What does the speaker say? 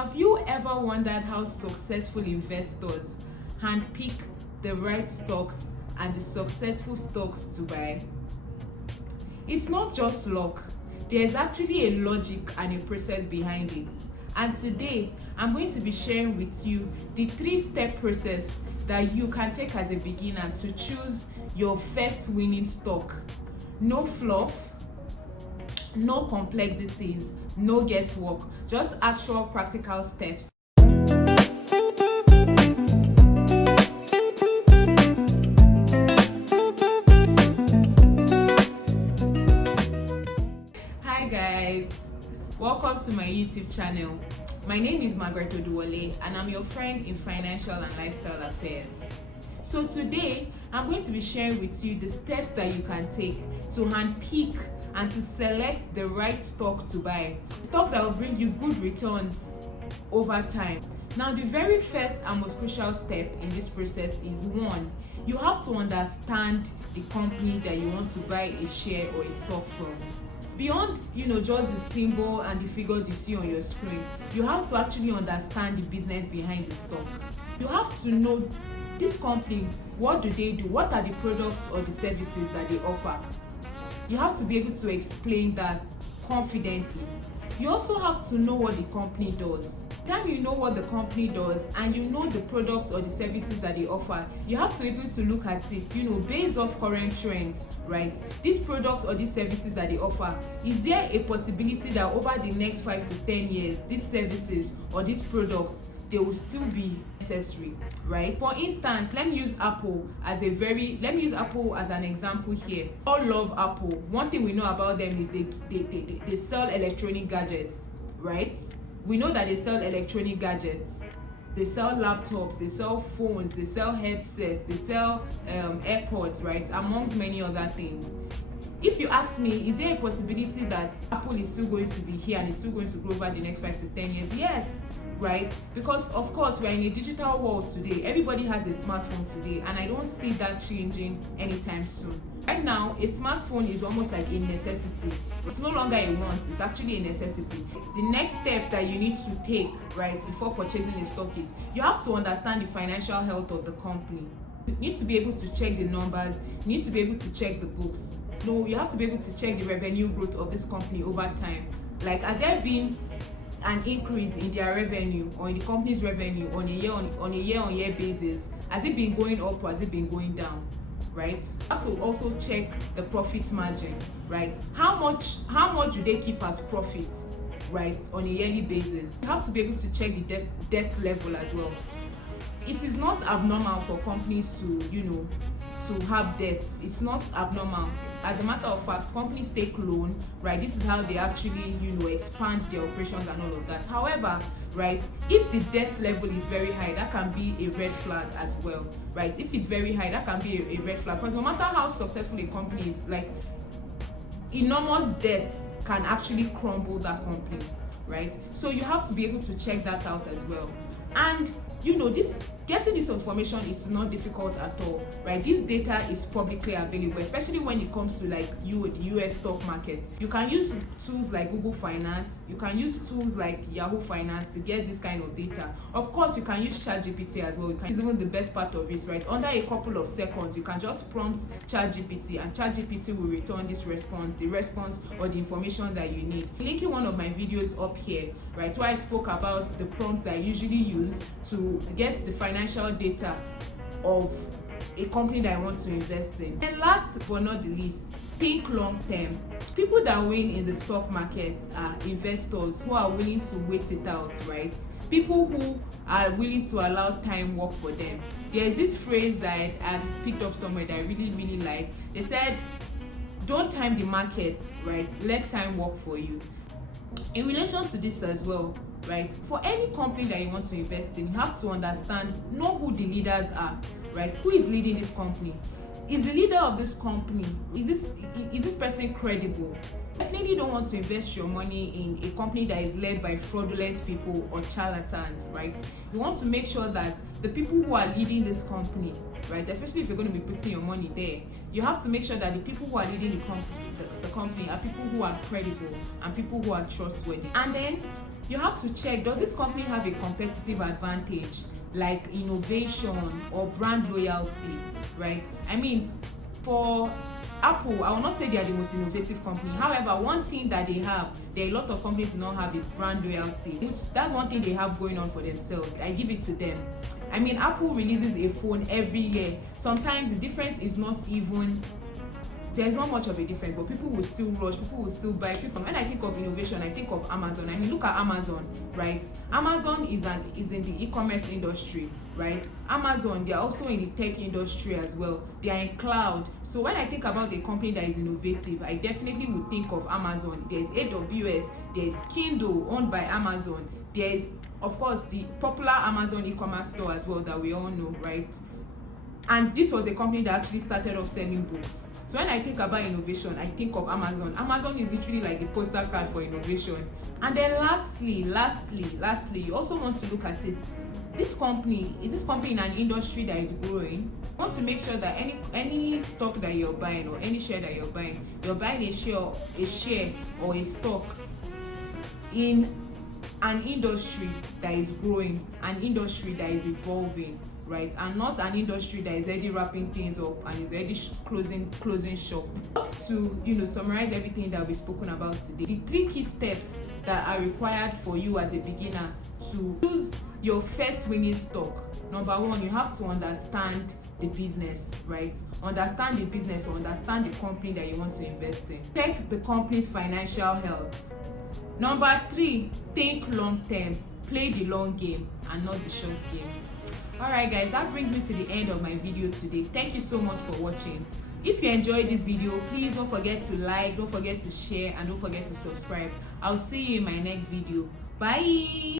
Have you ever wondered how successful investors handpick the right stocks and the successful stocks to buy? It's not just luck. There's actually a logic and a process behind it. And today, I'm going to be sharing with you the 3-step process that you can take as a beginner to choose your first winning stock. No fluff, no complexities, no guesswork, just actual practical steps. Hi guys, welcome to my YouTube channel. My name is Margaret Oduwole and I'm your friend in financial and lifestyle affairs. So today, I'm going to be sharing with you the steps that you can take to handpick and to select the right stock to buy. Stock that will bring you good returns over time. Now, the very first and most crucial step in this process is one, you have to understand the company that you want to buy a share or a stock from. Beyond, just the symbol and the figures you see on your screen, you have to actually understand the business behind the stock. You have to know this company, what do they do? What are the products or the services that they offer? You have to be able to explain that confidently. You also have to know what the company does. Then you know what the company does and you know the products or the services that they offer, you have to be able to look at it, based off current trends, right? These products or these services that they offer, is there a possibility that over the next 5 to 10 years, these services or these products, they will still be necessary, right? For instance, let me use Apple as an example here. All love Apple. One thing we know about them is they sell electronic gadgets, right? We know that they sell electronic gadgets. They sell laptops, they sell phones, they sell headsets, they sell AirPods, right? Amongst many other things. If you ask me, is there a possibility that Apple is still going to be here and is still going to grow over the next 5 to 10 years? Yes, right? Because of course we're in a digital world today. Everybody has a smartphone today and I don't see that changing anytime soon. Right now, a smartphone is almost like a necessity. It's no longer a want, it's actually a necessity. The next step that you need to take, right, before purchasing a stock is you have to understand the financial health of the company. You need to be able to check the numbers, you need to be able to check the books. No, you have to be able to check the revenue growth of this company over time. Like, has there been an increase in their revenue or in the company's revenue on a year-on-year basis? Has it been going up or has it been going down? Right? You have to also check the profit margin, right? How much do they keep as profits, right, on a yearly basis? You have to be able to check the debt level as well. It is not abnormal for companies to have debts. It's not abnormal. As a matter of fact, companies take loan, right? This is how they actually, expand their operations and all of that. However, right, if the debt level is very high, that can be a red flag as well, right? If it's very high, that can be a red flag, because no matter how successful a company is, like, enormous debt can actually crumble that company, right? So you have to be able to check that out as well. And getting this information is not difficult at all, right? This data is publicly available, especially when it comes to the US stock market. You can use tools like Google Finance, you can use tools like Yahoo Finance to get this kind of data. Of course, you can use ChatGPT as well. It's even the best part of it, right? Under a couple of seconds, you can just prompt ChatGPT and ChatGPT will return the response or the information that you need. Linking one of my videos up here, right, where I spoke about the prompts that I usually use to get the financial data of a company that I want to invest in. And last but not the least, think long term. People that win in the stock market are investors who are willing to wait it out, right? People who are willing to allow time work for them. There's this phrase that I picked up somewhere that I really, really like. They said, don't time the market, right? Let time work for you. In relation to this as well, right, for any company that you want to invest in, you have to know who the leaders are, right? Who is leading this company? Is the leader of this company, is this person credible? Definitely don't want to invest your money in a company that is led by fraudulent people or charlatans, right? You want to make sure that the people who are leading this company, right, especially if you're going to be putting your money there, you have to make sure that the people who are leading the company are people who are credible and people who are trustworthy. And then you have to check, does this company have a competitive advantage like innovation or brand loyalty, right? I mean, for Apple, I will not say they are the most innovative company. However, one thing that they have, there are a lot of companies do not have, is brand loyalty. That's one thing they have going on for themselves. I give it to them. I mean, Apple releases a phone every year. Sometimes the difference is not even, there's not much of a difference, but people will still rush, people will still buy. When I think of innovation, I think of Amazon. I mean, look at Amazon, right? Amazon is in the e-commerce industry, right? Amazon, they are also in the tech industry as well. They are in cloud. So when I think about a company that is innovative, I definitely would think of Amazon. There's AWS, there's Kindle, owned by Amazon. There's, of course, the popular Amazon e-commerce store as well that we all know, right? And this was a company that actually started off selling books. So when I think about innovation, I think of Amazon. Amazon is literally like the poster card for innovation. And then lastly, you also want to look at it. Is this company in an industry that is growing? You want to make sure that any stock that you're buying or any share that you're buying a share or a stock in an industry that is growing, an industry that is evolving, right? And not an industry that is already wrapping things up and is already closing shop. Just to summarize everything that we've spoken about today, the 3 key steps that are required for you as a beginner to choose your first winning stock. Number 1, you have to understand the business, right? Understand the business or understand the company that you want to invest in. Check the company's financial health. Number 3, think long term. Play the long game and not the short game. Alright guys, that brings me to the end of my video today. Thank you so much for watching. If you enjoyed this video, please don't forget to like, don't forget to share, and don't forget to subscribe. I'll see you in my next video. Bye.